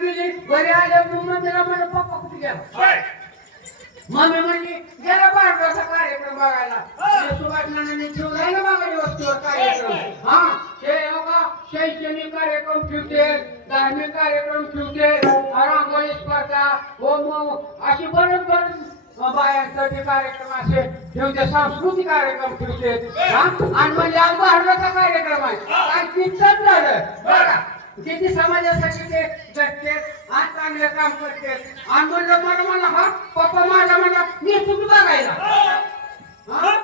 गेली घरी आले मंदिरा मला पप्पा कुठे गेला? मम्मी म्हणली गेला भाषणाचा कार्यक्रम बघायला. ते सुभाष नानांनी ठेवलाय ना बघायला वस्तूवर कार्यक्रम? हा. ते बघा शैक्षणिक कार्यक्रम ठेवते धार्मिक कार्यक्रम ठेवते रांगोळी स्पर्धा होम अशी बरेच बरेच बायांसाठी कार्यक्रम असे ठेवते सांस्कृतिक कार्यक्रम ठेवते? आणि म्हणजे आज भारताचा कार्यक्रम आहे. काय कीर्तन झालं. बघा किती समाजासाठी ते जगते आज चांगलं काम करते. आणि म्हणलं मला म्हणा हा. पप्पा माझा म्हणा मी तुम्ही बघायला हा?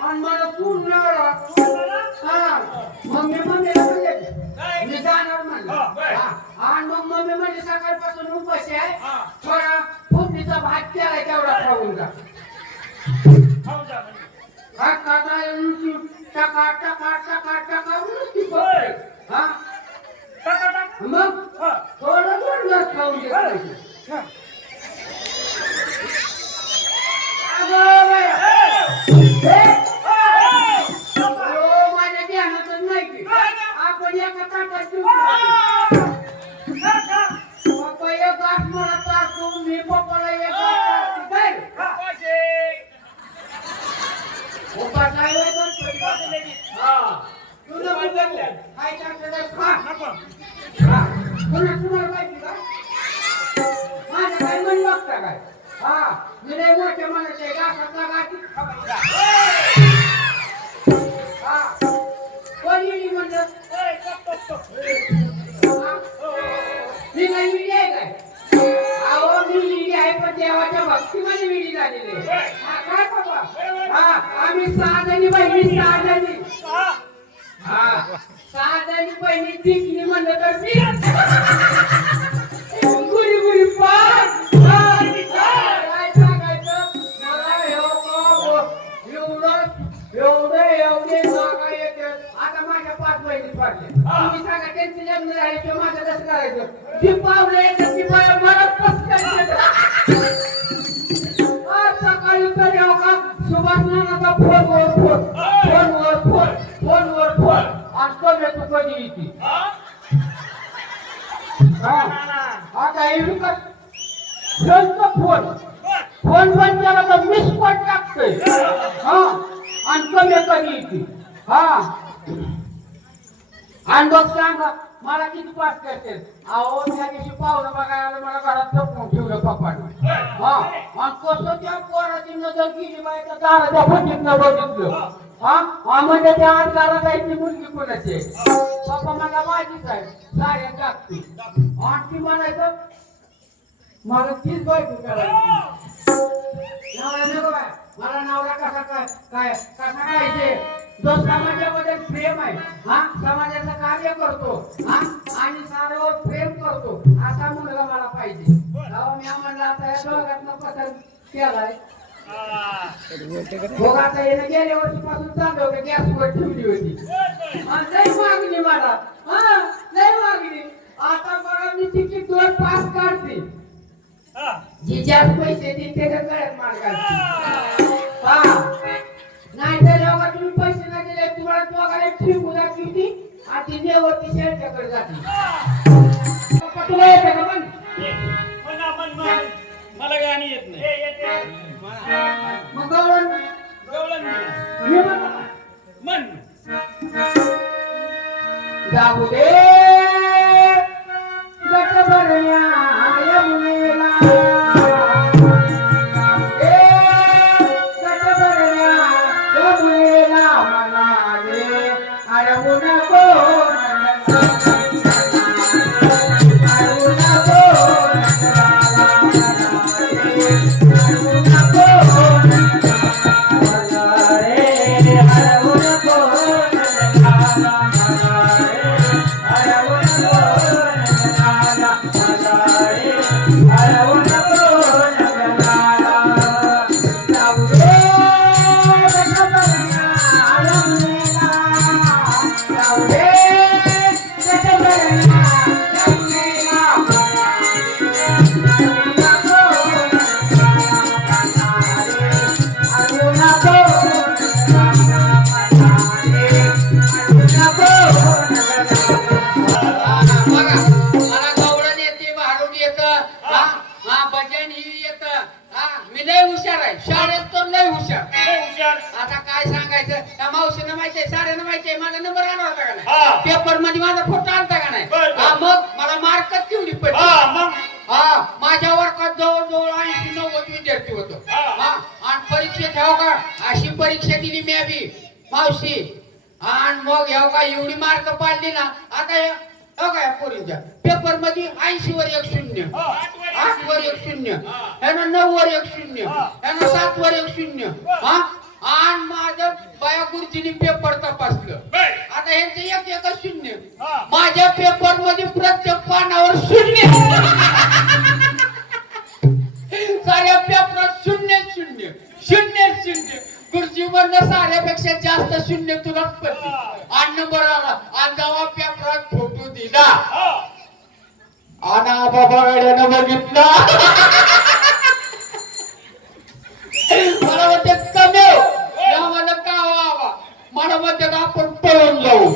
आणि मला हा. मम्मीला म्हणले मी जाणार म्हणलं. हा. आणि मग मम्मी म्हणजे सकाळपासून उपाशी आहे. थोडा फोडणीचा भात केलाय तेवढा खाऊन जा. टका टका टका टका. हा. मग थोडं दोन घास खाऊन घेतलं माझ्या ध्यानातच नाही आपण एका ताटात हा. तुम्हाला माहिती का? काय बघता काय? मी मोठ्या मनाचे. हा. कोण म्हणलं? आहे काय? अहो, मी आहे, पण देवाच्या भक्तीमध्ये झालेली. हा, काय बाबा? हा, आम्ही सहा जणी बहिणी सहा जणी हा सहा जणी बहिणी टिकली म्हणलं तर मी गुरी गुरी पाच हा, काय सांगायचं? मला एवढं एवढं एवढे एवढे जागा येते. आता माझ्या पाच बहिणी पडले तुम्ही सांगा त्यांचे लग्न राहायचं माझं कसं करायचं? पावलं ती मला कसं करायचं? आज सकाळी तर येऊ का? सुभाष नानाचा फोन फोन. फोन. हा आता हे विकत फोनचा फोन फोन बंद केला तर मिस कॉल टाकतोय हा आणि कमी कधी येते हा आणि बघ सांगा मला किती पास करते अहो त्या दिवशी पाहुणं बघायला मला घरात झोपून ठेवलं पप्पानं हा आणि कसं त्या पोराची नजर केली बायका दाराच्या फटीतनं बघितलं हा? हा म्हणजे त्या आठ घरात मुलगी कोणाची आहे? मला माझीच आहे. साऱ्या टाकते म्हणायचं मला तीच बायको करायची. नवरा नको बाय मला नवरा कसा काय काय कसा पाहिजे जो समाजामध्ये प्रेम आहे हा? समाजाचं कार्य करतो हा? आणि साऱ्यावर प्रेम करतो असा मुलगा मला पाहिजे. अहो, मी म्हणलं आता या दोघांना पसंत केलाय. आता येणं गेल्या वर्षीपासून चालू होतं गॅसवर ठेवली होती. आणि लय मागणी मला. हा लय मागणी. आता बघा मी तिकीट दोन पास काढते. जी जास्त पैसे गळ्यात मार घालते हा. नाही तर जेव्हा तुम्ही पैसे नाही दिले तुम्हाला दोघाला ठेवू उद्या किती आणि ती नेवरती शेरच्याकडे जाते. पप्पा तुला येते का? पण म्हणा, म्हण, म्हण. मला गाणी येत नाही. म्हण. मी म्हणतो का? म्हण जाऊ दे. गट एवढी मार्क पाडली ना आता हे- हो का या पोरींच्या? पेपरमध्ये ऐंशी वर एक शून्य. हो, आठ वर एक शून्य. हा. ह्यानं नऊ वर एक शून्य. हा. ह्यानं सात वर एक शून्य. हा. आणि माझं बाया गुरुजीने पेपर तपासलं. आता यांचं एक एक शून्य. माझ्या पेपरमध्ये प्रत्येक पानावर शून्य. साऱ्या पेपरात शून्य शून्य. शून्य शून्य. म्हणलं साऱ्यापेक्षा जास्त शून्य पडली आणि नंबर आला. आणि जेव्हा पेपरात फोटो दिला हा. आणि बाबा गाड्यानं बघितला. मला म्हणते कमी हो. मला का व्हावा मला म्हणते आपण पळून जाऊ.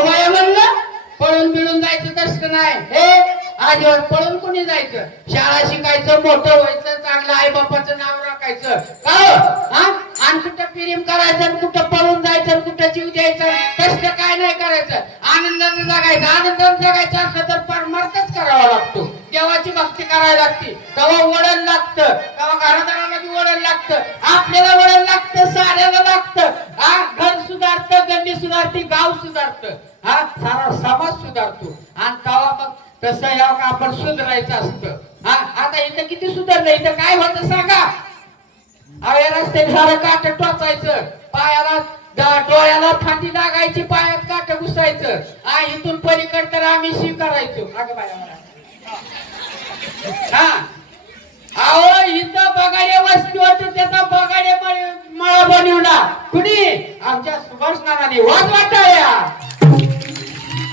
बाया म्हणलं पळून बिळून जायचं तसं नाही. हे आजीवर पळून कोणी जायचं? शाळा शिकायचं मोठं व्हायचं चांगलं आई बापाचं नाव राखायचं. का हो? हा? आणि कुठं प्रेम करायचं आणि कुठं पळून जायचं कुठं जीव द्यायचा? कष्ट काय नाही करायचं. आनंदाने जगायचं. आनंदाने जगायचं असलं तर परमार्थच करावा लागतो. देवाची भक्ती करायला लागते. तेव्हा वळण लागतं. तेव्हा घरादाराला वळण लागतं. आपल्याला वळण आपण सुधारायचं असतं. हा आता इथं किती सुधारलं? इथं काय होतं सांगा. अवे या रस्त्याने सारं काट टोचायचं. पायाला डोळ्याला फांदी लागायची पायात काट घुसायचं. आ इथून पलीकड तर आम्ही शी करायचो अगं बाया हा. अहो इथं बगाडे वस्ती होती त्याचा बगाडे मळा बनवला. कुणी? आमच्या सुभाष नानाने. वाद या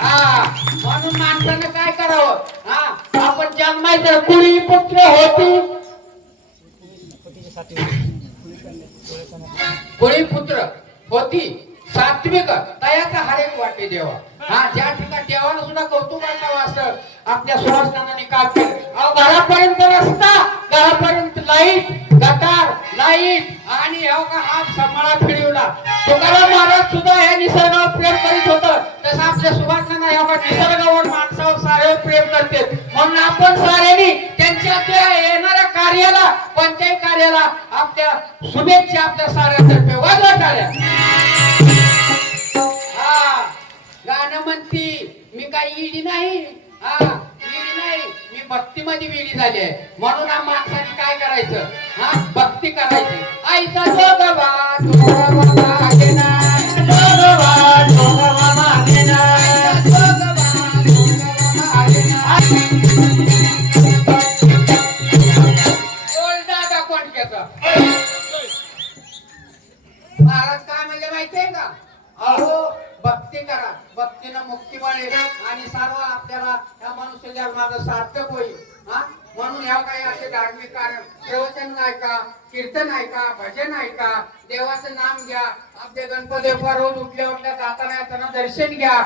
हा म्हणून माणसानं काय करावं? हा आपण जन्मायचं कुणी पुत्र होती? कोळी पुत्र होती? सात्विक. तयाचा हरेक वाटे देवा. हा ज्या ठिकाणी देवाला सुद्धा कौतुक वाटावं असं आपल्या सुवासनाने काम केलं. अहो घरापर्यंत रस्ता घरापर्यंत लाइट गटार लाइट आणि अहो का हा सांभाळा फिरवला. तुकाराम महाराज सुद्धा आपल्याला आपल्या शुभेच्छा आपल्या साऱ्यातर्फे वाजवा टाळ्या हा गाणं म्हणती मी काही इडी नाही. हा इडी नाही. मी भक्तीमध्ये विडी झाली आहे. म्हणून हा माणसाने काय करायचं? हा भक्ती करायची. आईचा जोगवा जोगवा. महाराज काय म्हणजे माहितीये का? अहो भक्ती करा. भक्तीनं मुक्ती मिळेल आणि सर्व आपल्याला या मनुष्य जन्माचं सार्थक होईल. हा? म्हणून ह्या काही असे धार्मिक कार्य प्रवचन ऐका कीर्तन ऐका भजन ऐका देवाचं नाम घ्या. आपले गणपती रोज उठल्या उठल्या जाताना येताना दर्शन घ्या.